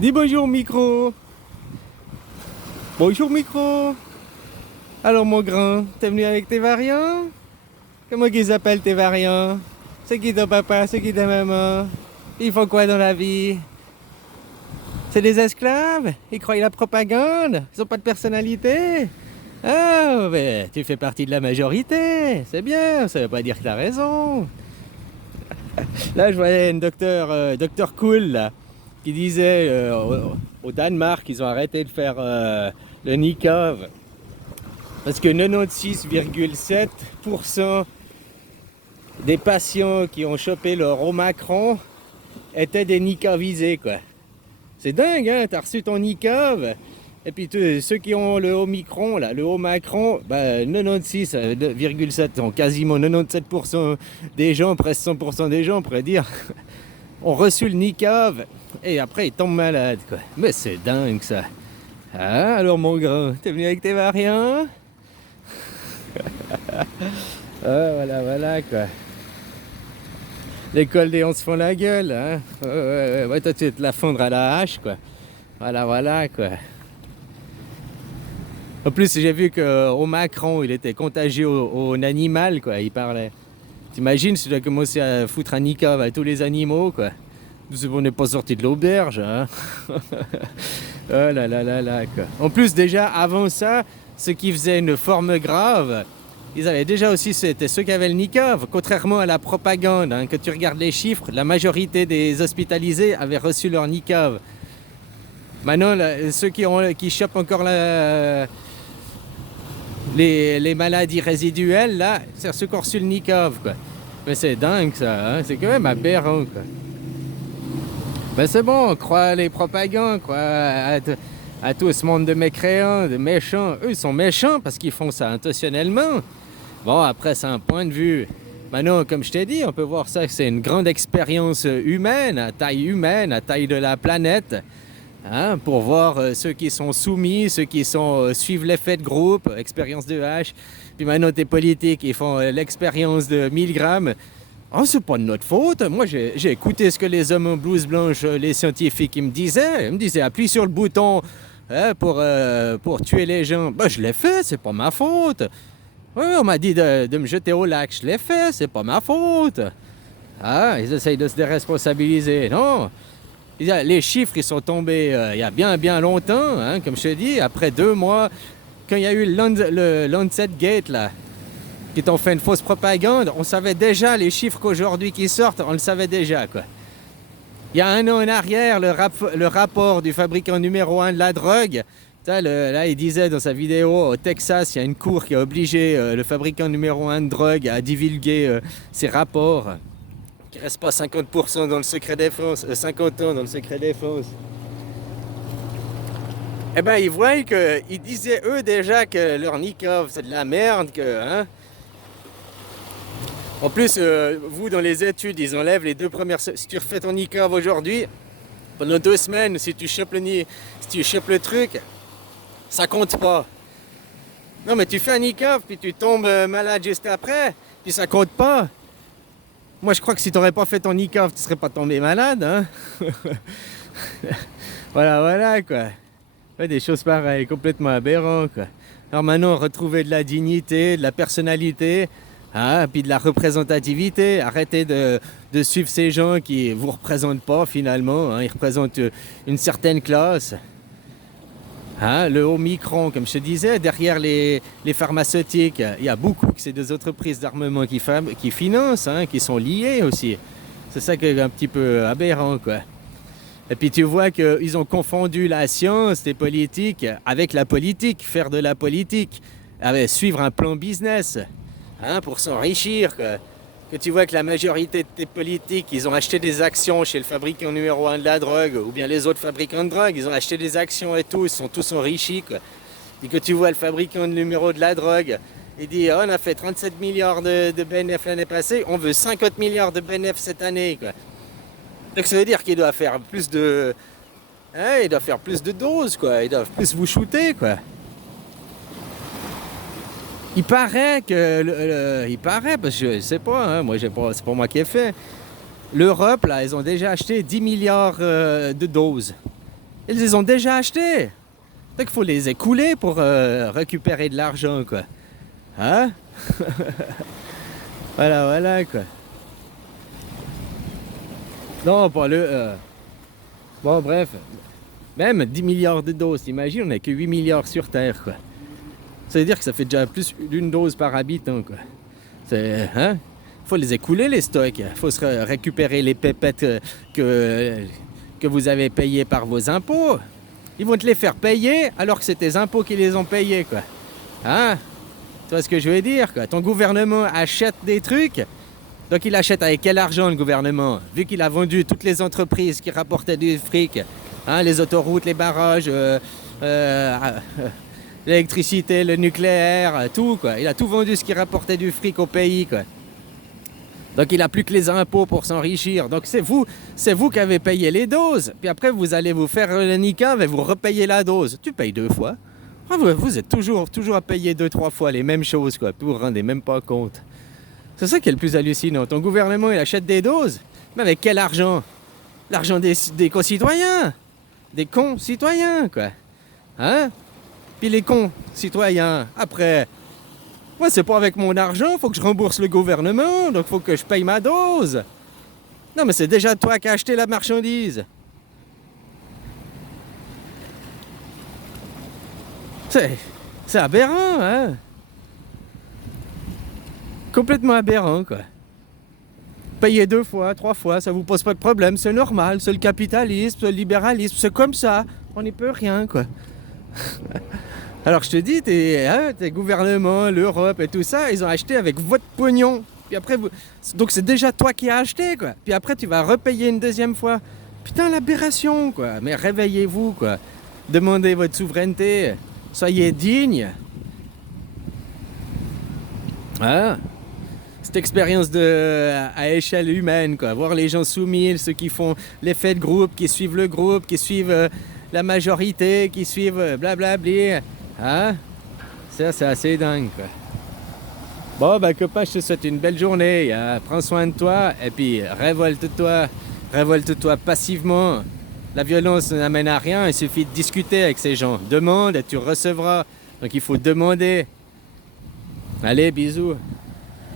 Dis bonjour micro. Bonjour micro. Alors mon grand, t'es venu avec tes variants? Comment qu'ils s'appellent tes variants? C'est qui ton papa? C'est qui ta maman? Ils font quoi dans la vie? C'est des esclaves? Ils croient la propagande? Ils ont pas de personnalité? Ah, mais tu fais partie de la majorité. C'est bien, ça veut pas dire que t'as raison. Là, je voyais un docteur Cool, là, qui disait au Danemark, ils ont arrêté de faire le niqab. Parce que 96,7% des patients qui ont chopé le Omicron étaient des niqabisés, quoi. C'est dingue, hein? T'as reçu ton niqab, et puis ceux qui ont le Omicron, là, le Omicron, 96,7, donc quasiment 97% des gens, presque 100% des gens, on pourrait dire, ont reçu le niqab, et après ils tombent malades, quoi. Mais c'est dingue, ça. Ah, alors mon grand, t'es venu avec tes variants? Ah, voilà, quoi. L'école des 11 se font la gueule, hein. Ouais, toi tu vas te la fondre à la hache, quoi. Voilà, quoi. En plus, j'ai vu qu'au Macron, il était contagieux au animal, quoi. Il parlait. T'imagines si tu dois commencer à foutre un niqab à tous les animaux, quoi. On n'est pas sorti de l'auberge, hein. Oh là, quoi. En plus, déjà, avant ça, ceux qui faisaient une forme grave, ils avaient déjà aussi, c'était ceux qui avaient le niqab. Contrairement à la propagande, hein, que tu regardes les chiffres, la majorité des hospitalisés avaient reçu leur niqab. Maintenant, ceux qui chopent encore les maladies résiduelles, là, c'est ceux qui ont reçu le niqab, quoi. Mais c'est dingue, ça, hein. C'est quand même aberrant, quoi. Ben c'est bon, on croit à les propagandes, quoi, à tout ce monde de mécréants, de méchants. Eux, ils sont méchants parce qu'ils font ça intentionnellement. Bon, après, c'est un point de vue. Maintenant, comme je t'ai dit, on peut voir ça que c'est une grande expérience humaine, à taille de la planète, hein, pour voir ceux qui sont soumis, ceux qui suivent l'effet de groupe, expérience de H. Puis maintenant, tes politiques, ils font l'expérience de 1000 grammes. Oh, c'est pas de notre faute. Moi, j'ai écouté ce que les hommes en blouse blanche, les scientifiques, ils me disaient. Ils me disaient, appuie sur le bouton, hein, pour tuer les gens. Ben, je l'ai fait, c'est pas ma faute. Oui, on m'a dit de me jeter au lac. Je l'ai fait, c'est pas ma faute. Ah, ils essayent de se déresponsabiliser. Non. Les chiffres, ils sont tombés il y a bien longtemps, hein, comme je te dis, après 2 mois, quand il y a eu le Lancet Gate, là, qui t'ont fait une fausse propagande, on savait déjà les chiffres qu'aujourd'hui qui sortent, on le savait déjà, quoi. Il y a 1 an en arrière, le rapport du fabricant numéro 1 de la drogue, là, il disait dans sa vidéo, au Texas, il y a une cour qui a obligé le fabricant numéro 1 de drogue à divulguer ses rapports, qu'il ne reste pas 50% dans le secret défense, 50 ans dans le secret défense. Eh ben, ils voient qu'ils disaient eux déjà que leur niqab, c'est de la merde, que, hein. En plus, vous, dans les études, ils enlèvent les 2 premières... Si tu refais ton niqab aujourd'hui, pendant 2 semaines, si tu chopes le truc, ça compte pas. Non, mais tu fais un niqab, puis tu tombes malade juste après, puis ça compte pas. Moi, je crois que si tu n'aurais pas fait ton niqab, tu serais pas tombé malade, hein. Voilà, quoi. Ouais, des choses pareilles, complètement aberrantes, quoi. Alors maintenant, retrouver de la dignité, de la personnalité... Ah, puis de la représentativité, arrêtez de suivre ces gens qui ne vous représentent pas finalement, hein. Ils représentent une certaine classe. Hein, le Omicron, comme je te disais, derrière les pharmaceutiques, il y a beaucoup que c'est des entreprises d'armement qui financent, hein, qui sont liées aussi. C'est ça qui est un petit peu aberrant, quoi. Et puis tu vois qu'ils ont confondu la science des politiques avec la politique, faire de la politique, suivre un plan business. Hein, pour s'enrichir, que tu vois que la majorité de tes politiques, ils ont acheté des actions chez le fabricant numéro 1 de la drogue, ou bien les autres fabricants de drogue, ils ont acheté des actions et tout, ils sont tous enrichis, quoi. Et que tu vois le fabricant numéro de la drogue, il dit, oh, on a fait 37 milliards de bénéfices l'année passée, on veut 50 milliards de bénéfices cette année, quoi. Donc ça veut dire qu'il doit faire plus de... Hein, il doit faire plus de doses, quoi, ils doivent plus vous shooter, quoi. Il paraît que, il paraît, parce que je sais pas, hein, moi c'est pas moi qui ai fait. L'Europe, là, ils ont déjà acheté 10 milliards de doses. Ils les ont déjà achetés. Donc il faut les écouler pour récupérer de l'argent, quoi. Hein? Voilà, quoi. Non, pas le... Bon, bref. Même 10 milliards de doses, t'imagines, on n'a que 8 milliards sur Terre, quoi. Ça veut dire que ça fait déjà plus d'une dose par habitant, quoi. C'est... Hein? Faut les écouler, les stocks. Faut se récupérer les pépettes que vous avez payées par vos impôts. Ils vont te les faire payer alors que c'est tes impôts qui les ont payés, quoi. Hein? Tu vois ce que je veux dire, quoi? Ton gouvernement achète des trucs. Donc il achète avec quel argent, le gouvernement? Vu qu'il a vendu toutes les entreprises qui rapportaient du fric, hein, les autoroutes, les barrages, l'électricité, le nucléaire, tout, quoi. Il a tout vendu ce qui rapportait du fric au pays, quoi. Donc il n'a plus que les impôts pour s'enrichir. Donc c'est vous qui avez payé les doses. Puis après vous allez vous faire le niqab et vous repayez la dose. Tu payes 2 fois. Vous êtes toujours à payer 2-3 fois les mêmes choses, quoi. Puis vous ne vous rendez même pas compte. C'est ça qui est le plus hallucinant. Ton gouvernement il achète des doses. Mais avec quel argent? L'argent des concitoyens. Des concitoyens, quoi. Hein? Puis les concitoyens, après... Moi, c'est pas avec mon argent, faut que je rembourse le gouvernement, donc faut que je paye ma dose. Non, mais c'est déjà toi qui as acheté la marchandise. C'est aberrant, hein? Complètement aberrant, quoi. Payer 2 fois, 3 fois, ça vous pose pas de problème, c'est normal, c'est le capitalisme, c'est le libéralisme, c'est comme ça, on n'y peut rien, quoi. Alors je te dis, tes gouvernements, l'Europe et tout ça, ils ont acheté avec votre pognon. Puis après, donc c'est déjà toi qui as acheté, quoi. Puis après, tu vas repayer une deuxième fois. Putain, l'aberration, quoi. Mais réveillez-vous, quoi. Demandez votre souveraineté. Soyez digne. Hein? Cette expérience à échelle humaine, quoi. Voir les gens soumis, ceux qui font l'effet de groupe, qui suivent le groupe, qui suivent la majorité, qui suivent blablabli. Hein? Ça, c'est assez dingue, quoi. Bon, ben, copain, je te souhaite une belle journée. Prends soin de toi et puis révolte-toi. Révolte-toi passivement. La violence n'amène à rien. Il suffit de discuter avec ces gens. Demande et tu recevras. Donc, il faut demander. Allez, bisous.